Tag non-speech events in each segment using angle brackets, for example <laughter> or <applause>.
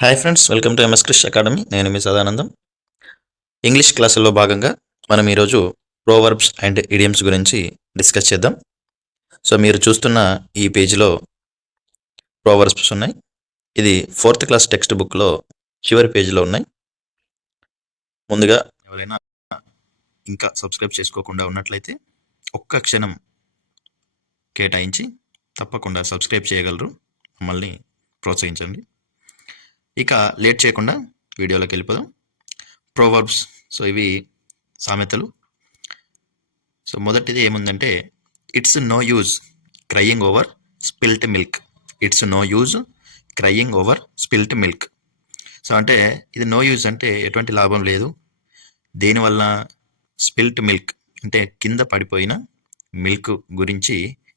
Hi friends welcome to MS Krish academy నేను మీ Sadanandam. English క్లాసుల్లో భాగంగా మనం ఈరోజు ప్రోవర్బ్స్ అండ్ ఇడియమ్స్ గురించి డిస్కస్ చేద్దాం. సో మీరు చూస్తున్న ఈ పేజీలో ప్రోవర్బ్స్ ఉన్నాయి. ఇది ఫోర్త్ క్లాస్ టెక్స్ట్ బుక్లో చివరి పేజీలో ఉన్నాయి. ముందుగా ఎవరైనా ఇంకా సబ్స్క్రైబ్ చేసుకోకుండా ఉన్నట్లయితే ఒక్క క్షణం కేటాయించి తప్పకుండా సబ్స్క్రైబ్ చేయగలరు. మమ్మల్ని ప్రోత్సహించండి. ఇక లేట్ చేయకుండా వీడియోలోకి వెళ్ళిపోదాం. ప్రోవర్బ్స్ సో ఇవి సామెతలు. సో మొదటిది ఏముందంటే it's no use crying over spilt milk it's no use crying over spilt milk so అంటే ఇది నో యూజ్ అంటే ఎటువంటి లాభం లేదు. దేనివల్ల స్పిల్ట్ మిల్క్ అంటే కింద పడిపోయిన మిల్క్ గురించి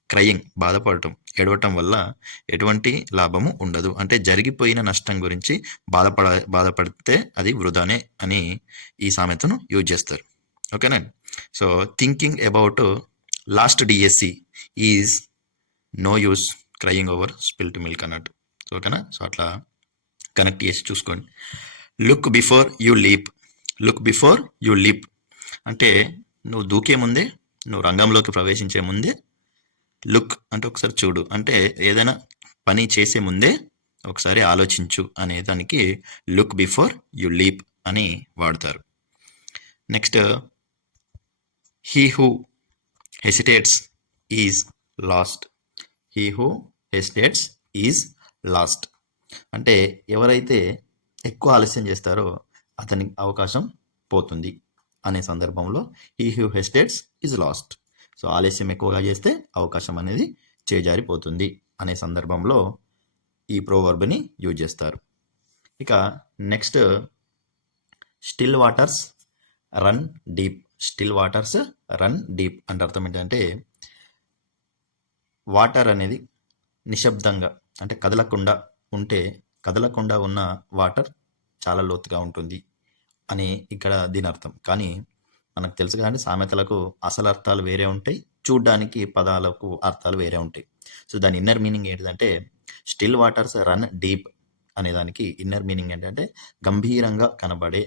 క్రయింగ్ బాధపడటం ఎడవటం వల్ల ఎటువంటి లాభము ఉండదు. అంటే జరిగిపోయిన నష్టం గురించి బాధపడ బాధపడితే అది వృధానే అని ఈ సామెతను యూజ్ చేస్తారు. ఓకేనా? So thinking about last DSC is no use crying over spilt milk అన్నట్టు. సో ఓకేనా? సో అట్లా కనెక్ట్ చేసి చూసుకోండి. Look before you leap look before you leap అంటే నువ్వు దూకే ముందే నువ్వు రంగంలోకి ప్రవేశించే ముందే లుక్ అంటే ఒకసారి చూడు. అంటే ఏదైనా పని చేసే ముందే ఒకసారి ఆలోచించు అనే దానికి లుక్ బిఫోర్ యు లీప్ అని వాడతారు. Next he who hesitates is lost. He who hesitates is lost. అంటే ఎవరైతే ఎక్కువ ఆలస్యం చేస్తారో అతనికి అవకాశం పోతుంది అనే సందర్భంలో he who hesitates is lost. So ఆలస్యం ఎక్కువగా చేస్తే అవకాశం అనేది చేజారిపోతుంది అనే సందర్భంలో ఈ ప్రోవర్బ్ని యూజ్ చేస్తారు. ఇక next still waters run deep still waters run deep అంటే అర్థం ఏంటంటే వాటర్ అనేది నిశ్శబ్దంగా అంటే కదలకుండా ఉంటే కదలకుండా ఉన్న వాటర్ చాలా లోతుగా ఉంటుంది అని ఇక్కడ దీని అర్థం. కానీ మనకు తెలుసు కానీ సామెతలకు అసలు అర్థాలు వేరే ఉంటాయి చూడ్డానికి పదాలకు అర్థాలు వేరే ఉంటాయి. సో దాని ఇన్నర్ మీనింగ్ ఏంటిదంటే స్టిల్ వాటర్స్ రన్ డీప్ అనే దానికి ఇన్నర్ మీనింగ్ ఏంటంటే గంభీరంగా కనబడే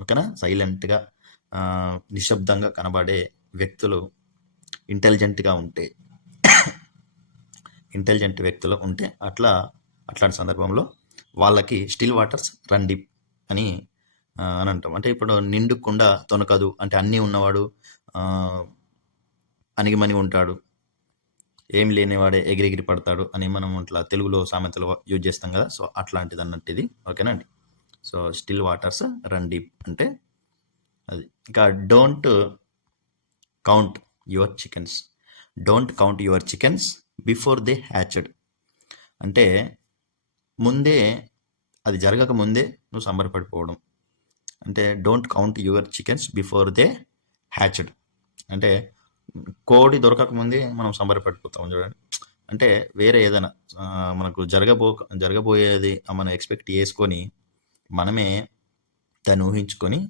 ఓకేనా? సైలెంట్గా నిశ్శబ్దంగా కనబడే వ్యక్తులు ఇంటెలిజెంట్గా ఉంటే ఇంటెలిజెంట్ వ్యక్తులు ఉంటే అట్లా అట్లాంటి సందర్భంలో వాళ్ళకి స్టిల్ వాటర్స్ రన్ డీప్ అని అని అంటాం. అంటే ఇప్పుడు నిండుకుండా తొనకదు. అంటే అన్నీ ఉన్నవాడు అణిగిమని ఉంటాడు. ఏం లేనివాడే ఎగిరెగిరి పడతాడు అని మనం ఇట్లా తెలుగులో సామెతలు యూజ్ చేస్తాం కదా. సో అట్లాంటిది అన్నట్టు ఇది అండి? So still waters run deep అంటే అది. ఇంకా don't count your chickens. Don't count your chickens before they hatched. అంటే ముందే అది జరగక ముందే నువ్వు సంబరపడిపోవడం. అంటే don't count your chickens before they hatched అంటే కోడి దొరకకముందే మనం సంబరపడిపోతాం చూడండి. అంటే వేరే ఏదైనా మనకు జరగబో జరగబోయేది మనం ఎక్స్పెక్ట్ చేసుకొని మనమే దాన్ని ఊహించుకొని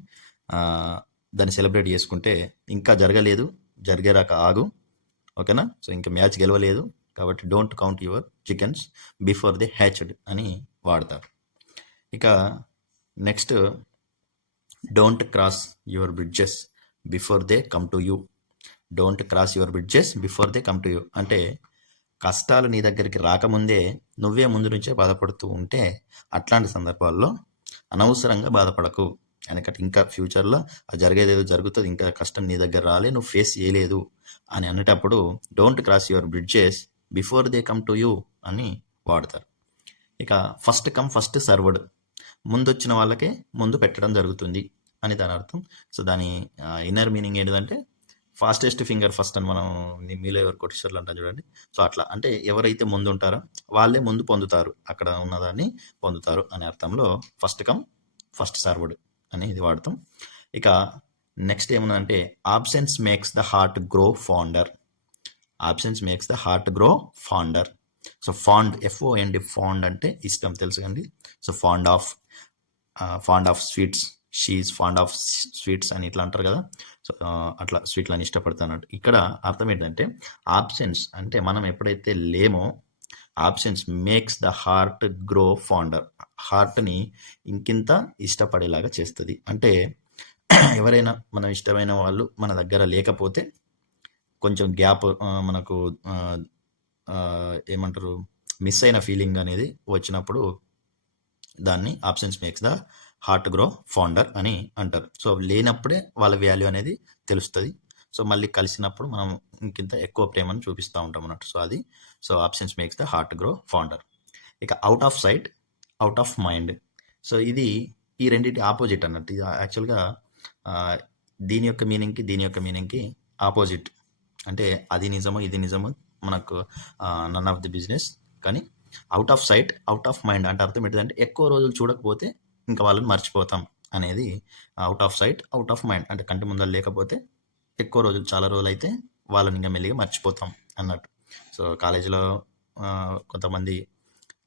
దాన్ని సెలబ్రేట్ చేసుకుంటే ఇంకా జరగలేదు జరిగేరాక ఆగు. ఓకేనా? సో ఇంకా మ్యాచ్ గెలవలేదు. కాబట్టి don't count your chickens before the hatched అని వాడతారు. ఇక next don't cross your bridges before they come to you don't cross your bridges before they come to you అంటే కష్టాలు నీ దగ్గరికి రాకముందే నువ్వే ముందు నుంచే బాధపడుతూ ఉంటే అట్లాంటి సందర్భాల్లో అనవసరంగా బాధపడకు. ఎందుకంటే ఇంకా ఫ్యూచర్లో అది జరిగేది ఏదో జరుగుతుంది ఇంకా కష్టం నీ దగ్గర రాలే నువ్వు ఫేస్ చేయలేదు అని అనేటప్పుడు don't cross your bridges before they come to you అని వాడతారు. ఇక ఫస్ట్ కమ్ ఫస్ట్ సర్వర్డ్ ముందు వచ్చిన వాళ్ళకే ముందు పెట్టడం జరుగుతుంది అని దాని అర్థం. సో దాని ఇన్నర్ మీనింగ్ ఏంటిదంటే ఫాస్టెస్ట్ ఫింగర్ ఫస్ట్ అని మనం మీలో ఎవరు కొట్టిస్టర్లు అంటాం చూడండి. సో అట్లా. అంటే ఎవరైతే ముందు ఉంటారో వాళ్ళే ముందు పొందుతారు. అక్కడ ఉన్నదాన్ని పొందుతారు అనే అర్థంలో ఫస్ట్ కమ్ ఫస్ట్ సర్వ్డ్ అని ఇది వాడతాం. ఇక నెక్స్ట్ ఏముందంటే absence makes the heart grow fonder absence makes the heart grow fonder so fond F O and fond అంటే ఇష్టం తెలుసు కండి so fond of fond of sweets she fond of sweets అని ఇట్లా అంటారు కదా. సో అట్లా స్వీట్లని ఇష్టపడతానట్టు ఇక్కడ అర్థం ఏంటంటే ఆబ్సెన్స్ అంటే మనం ఎప్పుడైతే లేమో absence makes the heart grow fonder హార్ట్ని ఇంకింత ఇష్టపడేలాగా చేస్తుంది. అంటే <clears throat> ఎవరైనా మనం ఇష్టమైన వాళ్ళు మన దగ్గర లేకపోతే కొంచెం గ్యాప్ మనకు ఏమంటారు మిస్ అయిన ఫీలింగ్ అనేది వచ్చినప్పుడు దాన్ని absence makes the heart grow fonder అని అంటారు. సో లేనప్పుడే వాళ్ళ వాల్యూ అనేది తెలుస్తుంది. సో మళ్ళీ కలిసినప్పుడు మనం ఇంకింత ఎక్కువ ప్రేమను చూపిస్తూ ఉంటాం అన్నట్టు. సో అది so absence makes the heart grow fonder ఇక out of sight out of mind so ఇది ఈ రెండింటి ఆపోజిట్ అన్నట్టు. ఇది యాక్చువల్గా దీని యొక్క మీనింగ్కి దీని యొక్క మీనింగ్కి ఆపోజిట్ అంటే అది నిజము ఇది నిజము మనకు నన్ ఆఫ్ ది బిజినెస్ కానీ out of sight out of mind అంటే అర్థం ఏంటంటే ఎక్కువ రోజులు చూడకపోతే ఇంకా వాళ్ళని మర్చిపోతాం అనేది out of sight out of mind అంటే కంటి ముందర లేకపోతే ఎక్కువ రోజులు చాలా రోజులు అయితే వాళ్ళని ఇంకా మెల్లిగా మర్చిపోతాం అన్నట్టు. సో కాలేజీలో కొంతమంది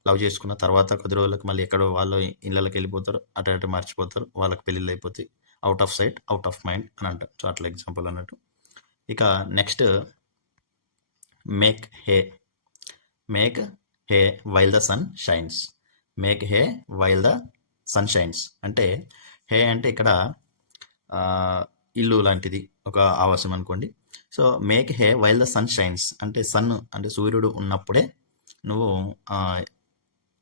లవ్ చేసుకున్న తర్వాత కొద్ది రోజులకు మళ్ళీ ఎక్కడో వాళ్ళు ఇళ్ళకి వెళ్ళిపోతారు అటు అటు మర్చిపోతారు వాళ్ళకి పెళ్ళిళ్ళు అయిపోతాయి out of sight out of mind అని అంటారు సో అట్లా ఎగ్జాంపుల్ అన్నట్టు. ఇక next make hay make hay while the sun shines make hay while the sun shines అంటే హే అంటే ఇక్కడ ఇల్లు లాంటిది ఒక ఆవాసం అనుకోండి. So make hay while the sun shines అంటే సన్ అంటే సూర్యుడు ఉన్నప్పుడే నువ్వు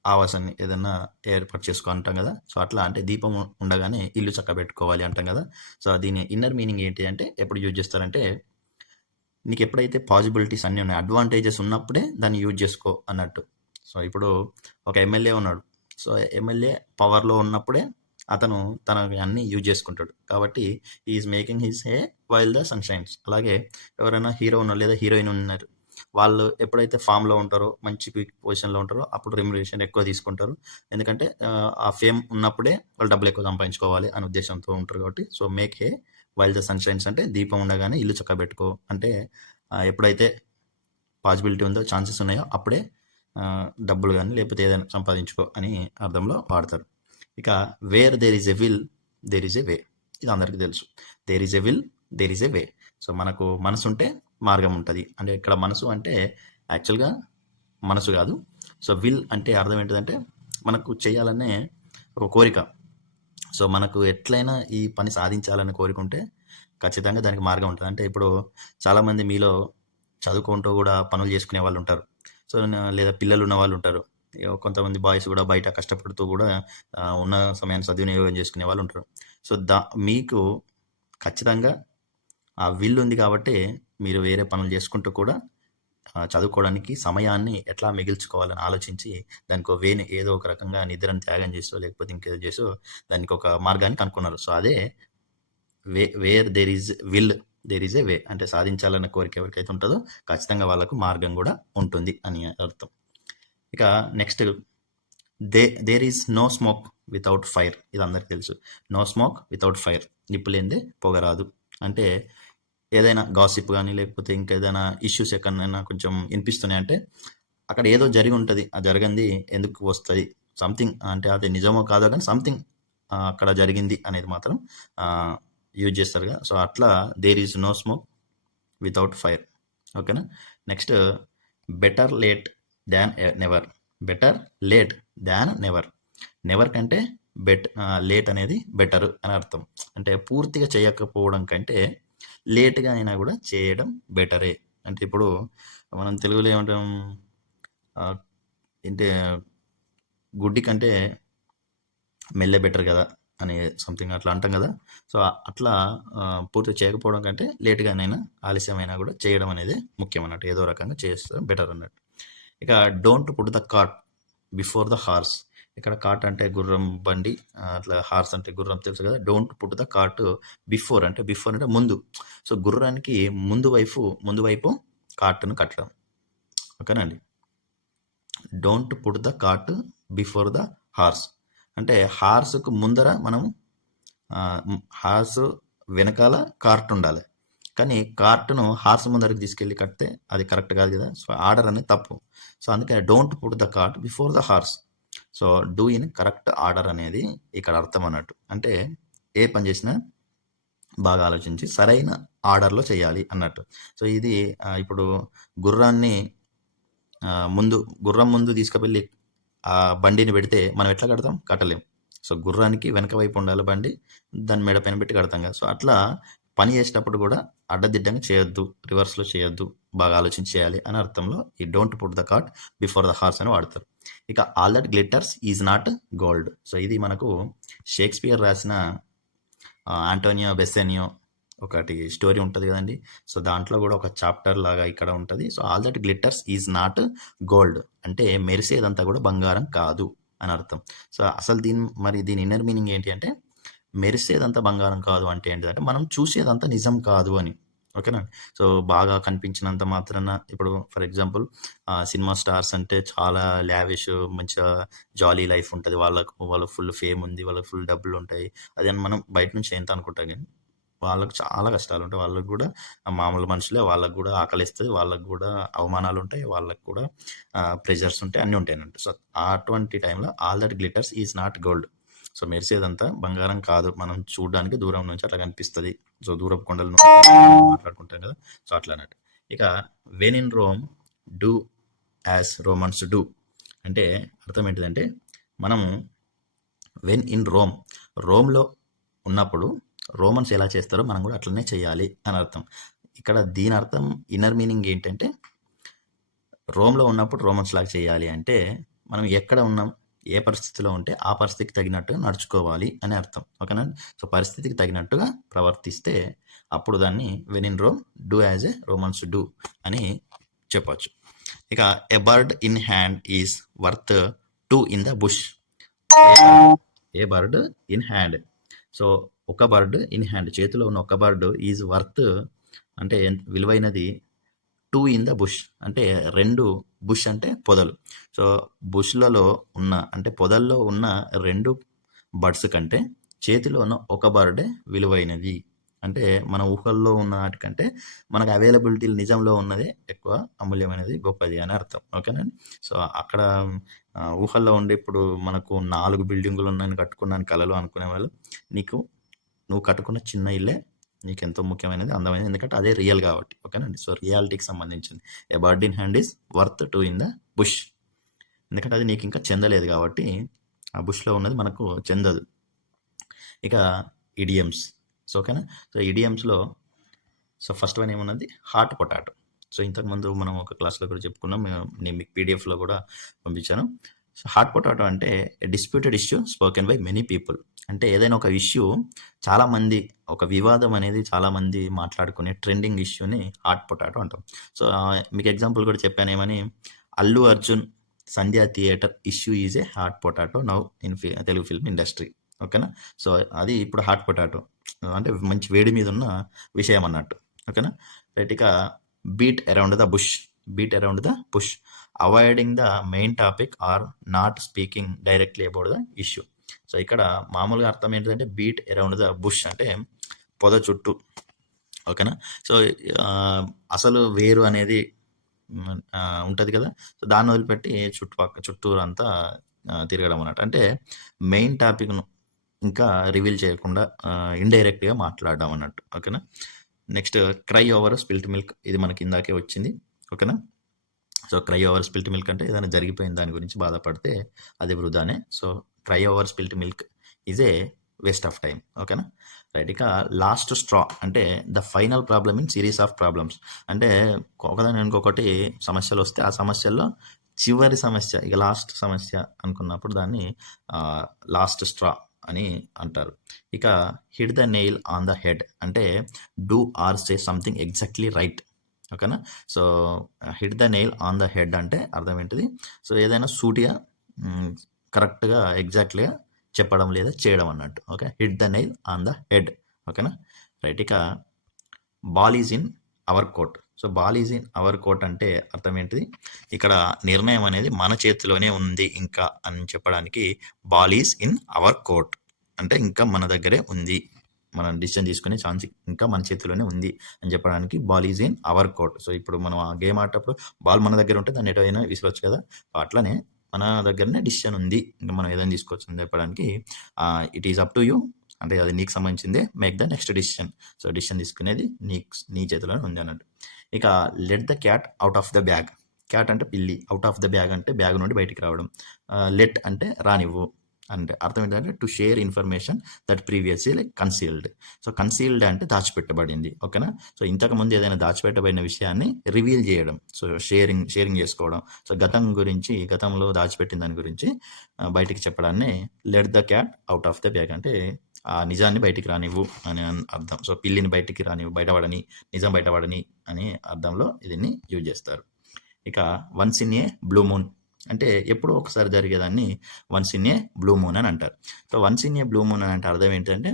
ఆవాసాన్ని ఏదైనా ఏర్పాటు చేసుకో అంటాం కదా. సో అట్లా అంటే దీపం ఉండగానే ఇల్లు చక్కబెట్టుకోవాలి అంటాం కదా. సో దీని ఇన్నర్ మీనింగ్ ఏంటి అంటే ఎప్పుడు యూజ్ చేస్తారంటే నీకు ఎప్పుడైతే పాసిబిలిటీస్ అన్నీ ఉన్నాయి అడ్వాంటేజెస్ ఉన్నప్పుడే దాన్ని యూజ్ చేసుకో అన్నట్టు. సో ఇప్పుడు ఒక ఎమ్మెల్యే ఉన్నాడు. సో ఎమ్మెల్యే పవర్లో ఉన్నప్పుడే అతను తన అన్ని యూజ్ చేసుకుంటాడు. కాబట్టి is making his hay while the sun shines అలాగే ఎవరైనా హీరో ఉన్నారు లేదా హీరోయిన్ ఉన్నారు వాళ్ళు ఎప్పుడైతే ఫామ్లో ఉంటారో మంచి పొజిషన్లో ఉంటారో అప్పుడు రెమ్యునరేషన్ ఎక్కువ తీసుకుంటారు. ఎందుకంటే ఆ, ఫేమ్ ఉన్నప్పుడే వాళ్ళు డబ్బులు ఎక్కువ సంపాదించుకోవాలి అనే ఉద్దేశంతో ఉంటారు కాబట్టి so make hay while the sun shines అంటే దీపం ఉండగానే ఇల్లు చక్కబెట్టుకో. అంటే ఎప్పుడైతే పాసిబిలిటీ ఉందో ఛాన్సెస్ ఉన్నాయో అప్పుడే డబ్బులు కానీ లేకపోతే ఏదైనా సంపాదించుకో అని అర్థంలో వాడతారు. ఇక where there is a will there is a way ఇది అందరికీ తెలుసు. There is a will there is a way so మనకు మనసు ఉంటే మార్గం ఉంటుంది. అంటే ఇక్కడ మనసు అంటే యాక్చువల్గా మనసు కాదు. సో విల్ అంటే అర్థం ఏంటిదంటే మనకు చేయాలనే ఒక కోరిక. సో మనకు ఎట్లయినా ఈ పని సాధించాలని కోరుకుంటే ఖచ్చితంగా దానికి మార్గం ఉంటుంది. అంటే ఇప్పుడు చాలామంది మీలో చదువుకుంటూ కూడా పనులు చేసుకునే వాళ్ళు ఉంటారు. సో లేదా పిల్లలు ఉన్న వాళ్ళు ఉంటారు. కొంతమంది బాయ్స్ కూడా బయట కష్టపడుతూ కూడా ఉన్న సమయాన్ని సద్వినియోగం చేసుకునే వాళ్ళు ఉంటారు. సో దా మీకు ఖచ్చితంగా ఆ విల్ ఉంది కాబట్టి మీరు వేరే పనులు చేసుకుంటూ కూడా చదువుకోవడానికి సమయాన్ని ఎట్లా మిగిల్చుకోవాలని ఆలోచించి దానికి ఒక వేని ఏదో ఒక రకంగా నిద్రను త్యాగం చేసో లేకపోతే ఇంకేదో చేసో దానికి ఒక మార్గాన్ని కనుక్కున్నారు. సో అదే way where there is will there is a way అంటే సాధించాలన్న కోరిక ఎవరికైతే ఉంటుందో ఖచ్చితంగా వాళ్ళకు మార్గం కూడా ఉంటుంది అని అర్థం. ఇక next they there is no smoke without fire ఇది అందరికీ తెలుసు. నో స్మోక్ వితౌట్ ఫైర్ నిప్పు లేనిదే పొగరాదు. అంటే ఏదైనా గాసిప్ కానీ లేకపోతే ఇంకేదైనా ఇష్యూస్ ఎక్కడైనా కొంచెం వినిపిస్తున్నాయి అంటే అక్కడ ఏదో జరిగి ఉంటుంది. ఆ జరిగింది ఎందుకు వస్తుంది? సంథింగ్ అంటే అది నిజమో కాదో కానీ సంథింగ్ అక్కడ జరిగింది అనేది మాత్రం యూజ్ చేస్తారు కదా సో అట్లా there is no smoke without fire ఓకేనా next better late than never better late than never never కంటే బెట్ లేట్ అనేది బెటర్ అని అర్థం. అంటే పూర్తిగా చేయకపోవడం కంటే లేట్గా అయినా కూడా చేయడం బెటరే అంటే ఇప్పుడు మనం తెలుగులో ఏమంటాం ఏంటి గుడ్డి కంటే మెల్లె బెటర్ కదా. అనే సంథింగ్ అట్లా అంటాం కదా. సో అట్లా పూర్తి చేయకపోవడం కంటే లేట్గానైనా ఆలస్యమైనా కూడా చేయడం అనేది ముఖ్యం అన్నట్టు ఏదో రకంగా చేస్తే బెటర్ అన్నట్టు. ఇక don't put the cart before the horse ఇక్కడ కార్ట్ అంటే గుర్రం బండి అట్లా హార్స్ అంటే గుర్రం తెలుసు కదా. Don't put the cart before అంటే బిఫోర్ అంటే ముందు. సో గుర్రానికి ముందు వైపు ముందు వైపు కార్ట్ను కట్టడం. ఓకేనండి don't put the cart before the horse అంటే హార్స్కు ముందర మనం హార్స్ వెనకాల కార్ట్ ఉండాలి. కానీ కార్ట్ను హార్స్ ముందరకు తీసుకెళ్ళి కడితే అది కరెక్ట్ కాదు కదా. సో ఆర్డర్ అనేది తప్పు. సో అందుకే don't put the cart before the horse. So do in correct order అనేది ఇక్కడ అర్థం అన్నట్టు. అంటే ఏ పని చేసినా బాగా ఆలోచించి సరైన ఆర్డర్లో చేయాలి అన్నట్టు. సో ఇది ఇప్పుడు గుర్రాన్ని ముందు గుర్రం ముందు తీసుకువెళ్ళి ఆ బండిని పెడితే మనం ఎట్లా కడతాం? కట్టలేం. సో గుర్రానికి వెనక వైపు ఉండాలి బండి దాని మెడ పైన పెట్టి కడతాం కదా. సో అట్లా పని చేసేటప్పుడు కూడా అడ్డదిడ్డంగా చేయొద్దు రివర్స్లో చేయొద్దు బాగా ఆలోచించి చేయాలి అని అర్థంలో ఈ don't put the cart before the horse అని వాడతారు. ఇక all that glitters is not gold. So ఇది మనకు షేక్స్పియర్ రాసిన ఆంటోనియో బెసెనియో ఒకటి స్టోరీ ఉంటుంది కదండి. సో దాంట్లో కూడా ఒక చాప్టర్ లాగా ఇక్కడ ఉంటుంది. So all that glitters is not gold. అంటే మెరిసేదంతా కూడా బంగారం కాదు అని అర్థం. సో అసలు దీని మరి దీని ఇన్నర్ మీనింగ్ ఏంటి అంటే మెరిసేదంతా బంగారం కాదు అంటే ఏంటిదంటే మనం చూసేదంతా నిజం కాదు అని. ఓకేనా? సో బాగా కనిపించినంత మాత్రాన ఇప్పుడు ఫర్ ఎగ్జాంపుల్ సినిమా స్టార్స్ అంటే చాలా లావిష్ మంచిగా జాలీ లైఫ్ ఉంటుంది. వాళ్ళకు వాళ్ళకి ఫుల్ ఫేమ్ ఉంది వాళ్ళకి ఫుల్ డబ్బులు ఉంటాయి. అదే మనం బయట నుంచి ఎంత అనుకుంటాం కానీ వాళ్ళకు చాలా కష్టాలు ఉంటాయి వాళ్ళకు కూడా మామూలు మనుషులే వాళ్ళకు కూడా ఆకలిస్తుంది. వాళ్ళకు కూడా అవమానాలు ఉంటాయి వాళ్ళకు కూడా ప్రెజర్స్ ఉంటాయి. అన్నీ ఉంటాయి అన్నట్టు సో అటువంటి టైంలో all that glitters is not gold so మెరిసేదంతా బంగారం కాదు. మనం చూడడానికి దూరం నుంచి అట్లా కనిపిస్తుంది. సో దూరపు కొండల నుంచి మాట్లాడుకుంటాం కదా. సో అట్లా అన్నట్టు ఇక when in Rome do as Romans do అంటే అర్థం ఏంటిదంటే మనము వెన్ ఇన్ రోమ్ రోమ్లో ఉన్నప్పుడు రోమన్స్ ఎలా చేస్తారో మనం కూడా అట్లనే చేయాలి అని అర్థం. ఇక్కడ దీని అర్థం ఇన్నర్ మీనింగ్ ఏంటంటే రోమ్లో ఉన్నప్పుడు రోమన్స్ లాగా చేయాలి అంటే మనం ఎక్కడ ఉన్నాం ఏ పరిస్థితిలో ఉంటే ఆ పరిస్థితికి తగినట్టుగా నడుచుకోవాలి అని అర్థం. ఓకేనా? సో పరిస్థితికి తగినట్టుగా ప్రవర్తిస్తే అప్పుడు దాన్ని when in Rome do as a Romans do అని చెప్పవచ్చు ఇక a bird in hand is worth two in the bush a bird in hand so ఒక బర్డ్ ఇన్ హ్యాండ్ చేతిలో ఉన్న ఒక బర్డ్ ఈజ్ వర్త్ అంటే విలువైనది? టూ ఇన్ ద బుష్ అంటే రెండు బుష్ అంటే పొదలు. సో బుష్లలో ఉన్న అంటే పొదల్లో ఉన్న రెండు బర్డ్స్ కంటే చేతిలో ఉన్న ఒక బర్డే విలువైనది. అంటే మన ఊహల్లో ఉన్న వాటికంటే మనకు అవైలబిలిటీ నిజంలో ఉన్నదే ఎక్కువ అమూల్యమైనది గొప్పది అని అర్థం. ఓకేనండి సో అక్కడ ఊహల్లో ఉండే ఇప్పుడు మనకు నాలుగు బిల్డింగులు ఉన్నాయని కట్టుకున్నాను కలలు అనుకునే వాళ్ళు నీకు నువ్వు కట్టుకున్న చిన్న ఇల్లే నీకు ఎంతో ముఖ్యమైనది అందమైనది. ఎందుకంటే అదే రియల్ కాబట్టి ఓకేనండి? సో రియాలిటీకి సంబంధించింది. A bird in hand is worth two in the bush ఎందుకంటే అది నీకు ఇంకా చెందలేదు కాబట్టి ఆ బుష్లో ఉన్నది మనకు చెందదు. ఇక ఇడియమ్స్ సో ఓకేనా? సో ఇడియమ్స్లో సో ఫస్ట్ వన్ ఏమున్నది? హాట్ పొటాటో సో ఇంతకుముందు మనం ఒక క్లాస్లో కూడా చెప్పుకున్నాం. మేము- నేను మీకు పీడిఎఫ్లో కూడా పంపించాను. సో హాట్ పొటాటో అంటే disputed issue spoken by many people అంటే ఏదైనా ఒక ఇష్యూ చాలామంది ఒక వివాదం అనేది చాలామంది మాట్లాడుకునే ట్రెండింగ్ ఇష్యూని హాట్ పొటాటో అంటాం. సో మీకు ఎగ్జాంపుల్ కూడా చెప్పాను ఏమని Allu Arjun Sandhya theatre issue is a hot potato now in Telugu film industry. ఓకేనా? సో అది ఇప్పుడు హాట్ పొటాటో. అంటే మంచి వేడి మీద ఉన్న విషయం అన్నట్టు. ఓకేనా? రైట్ ఇక beat around the bush. Beat around the bush. Avoiding the main topic or not speaking directly about the issue. So ఇక్కడ మామూలుగా అర్థం ఏంటంటే బీట్ అరౌండ్ ద బుష్ అంటే పొద చుట్టూ. ఓకేనా? సో అసలు వేరు అనేది ఉంటుంది కదా? సో దాన్ని వదిలిపెట్టి చుట్టుపక్క చుట్టూరు అంతా తిరగడం అన్నట్టు అంటే మెయిన్ టాపిక్ను ఇంకా రివీల్ చేయకుండా ఇండైరెక్ట్గా మాట్లాడడం అన్నట్టు. ఓకేనా? Next cry over spilt milk ఇది మనకి ఇందాకే వచ్చింది. ఓకేనా? So cry over spilt milk అంటే ఏదైనా జరిగిపోయిన దాని గురించి బాధపడితే అది వృధానే. So cry over spilt milk is a waste of time ఓకేనా? రైట్ ఇక లాస్ట్ స్ట్రా అంటే the final problem in series of problems. అంటే ఒకదాని ఇంకొకటి సమస్యలు వస్తే ఆ సమస్యల్లో చివరి సమస్య ఇక లాస్ట్ సమస్య అనుకున్నప్పుడు దాన్ని లాస్ట్ స్ట్రా అని అంటారు. ఇక hit the nail on the head అంటే do or say something exactly right ఓకేనా? So hit the nail on the head అంటే అర్థం ఏంటిది? సో ఏదైనా సూటిగా కరెక్ట్గా ఎగ్జాక్ట్లీగా చెప్పడం లేదా చేయడం అన్నట్టు. Okay? Hit the nail on the head. ఓకేనా? రైట్. ఇక ball is in our court so ball is in our court అంటే అర్థం ఏంటిది? ఇక్కడ నిర్ణయం అనేది మన చేతిలోనే ఉంది ఇంకా అని చెప్పడానికి ball is in our court అంటే ఇంకా మన దగ్గరే ఉంది. మనం డిసిషన్ తీసుకునే ఛాన్స్ ఇంకా మన చేతిలోనే ఉంది అని చెప్పడానికి ball is in our court so ఇప్పుడు మనం ఆ గేమ్ ఆడేటప్పుడు బాల్ మన దగ్గర ఉంటే దాన్ని ఎటైనా విసిరొచ్చు కదా? అట్లనే మన దగ్గరనే డిసిషన్ ఉంది. ఇంకా మనం ఏదైనా తీసుకోవచ్చు అని చెప్పడానికి it is up to you అంటే అది నీకు సంబంధించిందే. Make the next decision so decision తీసుకునేది నీ నీ చేతిలోనే ఉంది అన్నట్టు. ఇక let the cat out of the bag cat అంటే పిల్లి. అవుట్ ఆఫ్ ద బ్యాగ్ అంటే బ్యాగ్ నుండి బయటికి రావడం. లెట్ అంటే రానివ్వు. అంటే అర్థం ఏంటంటే to share information that previously like concealed so concealed అంటే దాచిపెట్టబడింది. ఓకేనా? సో ఇంతకు ముందు ఏదైనా దాచిపెట్టబడిన విషయాన్ని రివీల్ చేయడం. సో షేరింగ్ షేరింగ్ చేసుకోవడం. సో గతం గురించి గతంలో దాచిపెట్టిన దాని గురించి బయటికి చెప్పడాన్ని let the cat out of the bag అంటే ఆ నిజాన్ని బయటికి రానివ్వు అని అర్థం. సో పిల్లిని బయటికి రానివ్వు బయటపడని నిజం బయటపడని అని అర్థంలో దీన్ని యూజ్ చేస్తారు. ఇక once in a blue moon అంటే ఎప్పుడో ఒకసారి జరిగేదాన్ని once in a blue moon అని అంటారు. So once in a blue moon అని అంటే అర్థం ఏంటంటే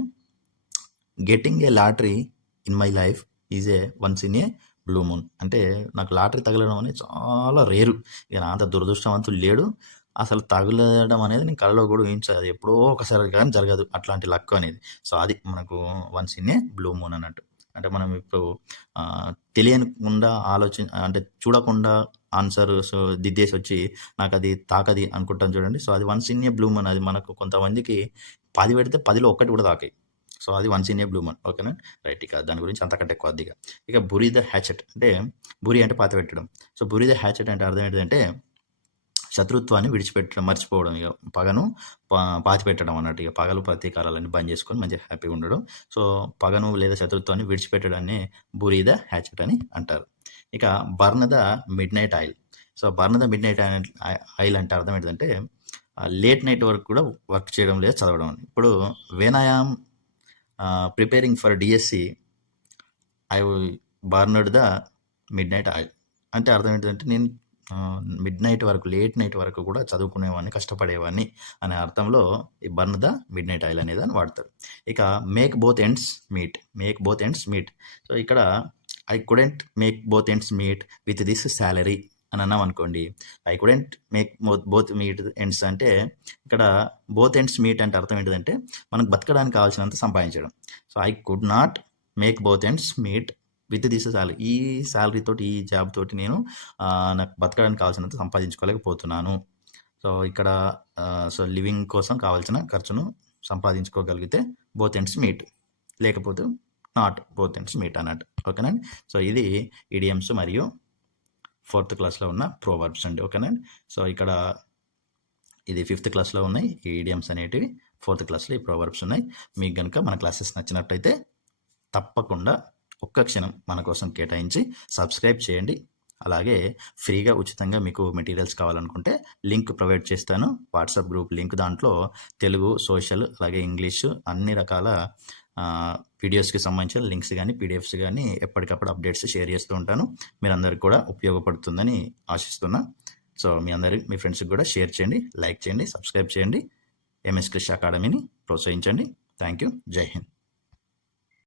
getting a lottery in my life is a once in a blue moon అంటే నాకు లాటరీ తగలడం అనేది చాలా రేరు ఇక నా అంత దురదృష్టవంతులు లేడు. అసలు తగలడం అనేది నేను కళలో కూడా ఊహించదు అది ఎప్పుడో ఒకసారి కానీ జరగదు అట్లాంటి లక్ అనేది. సో అది మనకు once in a blue moon అన్నట్టు. అంటే మనం ఇప్పుడు తెలియకుండా ఆలోచన అంటే చూడకుండా ఆన్సర్ సో దిద్దేసి వచ్చి నాకు అది తాకది అనుకుంటాం చూడండి. సో అది once in a blue moon అది మనకు కొంతమందికి పది పెడితే పదిలో ఒక్కటి కూడా తాకాయి. సో అది once in a blue moon ఓకేనా? రైట్ ఇక దాని గురించి అంతకంటే ఎక్కువ అద్దిగా. ఇక బురి ద హ్యాచెట్ అంటే బురి అంటే పాత పెట్టడం. సో బురి ద హ్యాచెట్ అంటే అర్థం ఏంటంటే శత్రుత్వాన్ని విడిచిపెట్టడం మర్చిపోవడం ఇక పగను పా- పాతి పెట్టడం అన్నట్టు. ఇక పగలు ప్రతీకారాలన్నీ బంద్ చేసుకొని మంచిగా హ్యాపీగా ఉండడం. సో పగను లేదా శత్రుత్వాన్ని విడిచిపెట్టడాన్ని బురీద హ్యాచెట్ అని అంటారు. ఇక burn the midnight oil. So burn the midnight oil అంటే అర్థం ఏంటంటే లేట్ నైట్ వరకు కూడా వర్క్ చేయడం లేదు చదవడం ఇప్పుడు when am preparing for DSC I burned the midnight oil అంటే అర్థం ఏంటంటే నేను మిడ్ నైట్ వరకు లేట్ నైట్ వరకు కూడా చదువుకునేవాడిని కష్టపడేవాడిని అనే అర్థంలో ఈ burn the midnight oil అనేది అని వాడతారు. ఇక make both ends meet make both ends meet so ఇక్కడ I couldn't make both ends meet with this salary అని అన్నాం అనుకోండి. I couldn't make both meet ends అంటే ఇక్కడ బోత్ ఎండ్స్ మీట్ అంటే అర్థం ఏంటిదంటే మనకు బతకడానికి కావాల్సినంత సంపాదించడం. So I could not make both ends meet with this salary ఈ శాలరీ తోటి ఈ జాబ్ తోటి నేను నాకు బతకడానికి కావాల్సినంత సంపాదించుకోలేకపోతున్నాను. సో ఇక్కడ సో లివింగ్ కోసం కావాల్సిన ఖర్చును సంపాదించుకోగలిగితే బోత్ ఎండ్స్ మీట్ లేకపోతే నాట్ బోత్ ఎండ్స్ మీట్ అన్నట్టు ఓకేనండి సో ఇది ఇడియమ్స్ మరియు ఫోర్త్ క్లాస్లో ఉన్న ప్రోవర్బ్స్ అండి. ఓకేనండి సో ఇక్కడ ఇది ఫిఫ్త్ క్లాస్లో ఉన్నాయి ఈ ఇడియమ్స్ అనేటివి ఫోర్త్ క్లాస్లో ఈ ప్రోవర్బ్స్ ఉన్నాయి. మీకు కనుక మన క్లాసెస్ నచ్చినట్టయితే తప్పకుండా ఒక్క క్షణం మన కోసం కేటాయించి సబ్స్క్రైబ్ చేయండి. అలాగే ఫ్రీగా ఉచితంగా మీకు మెటీరియల్స్ కావాలనుకుంటే లింక్ ప్రొవైడ్ చేస్తాను. వాట్సాప్ గ్రూప్ లింక్ దాంట్లో తెలుగు సోషల్ అలాగే ఇంగ్లీష్ అన్ని రకాల ఆ, వీడియోస్కి సంబంధించిన లింక్స్ కానీ పీడిఎఫ్స్ కానీ ఎప్పటికప్పుడు అప్డేట్స్ షేర్ చేస్తూ ఉంటాను. మీరందరికీ కూడా ఉపయోగపడుతుందని ఆశిస్తున్నా. సో మీ అందరి మీ ఫ్రెండ్స్కి కూడా షేర్ చేయండి లైక్ చేయండి సబ్స్క్రైబ్ చేయండి. ఎంఎస్ క్రిష్ అకాడమీని ప్రోత్సహించండి. Thank you. జై హింద్.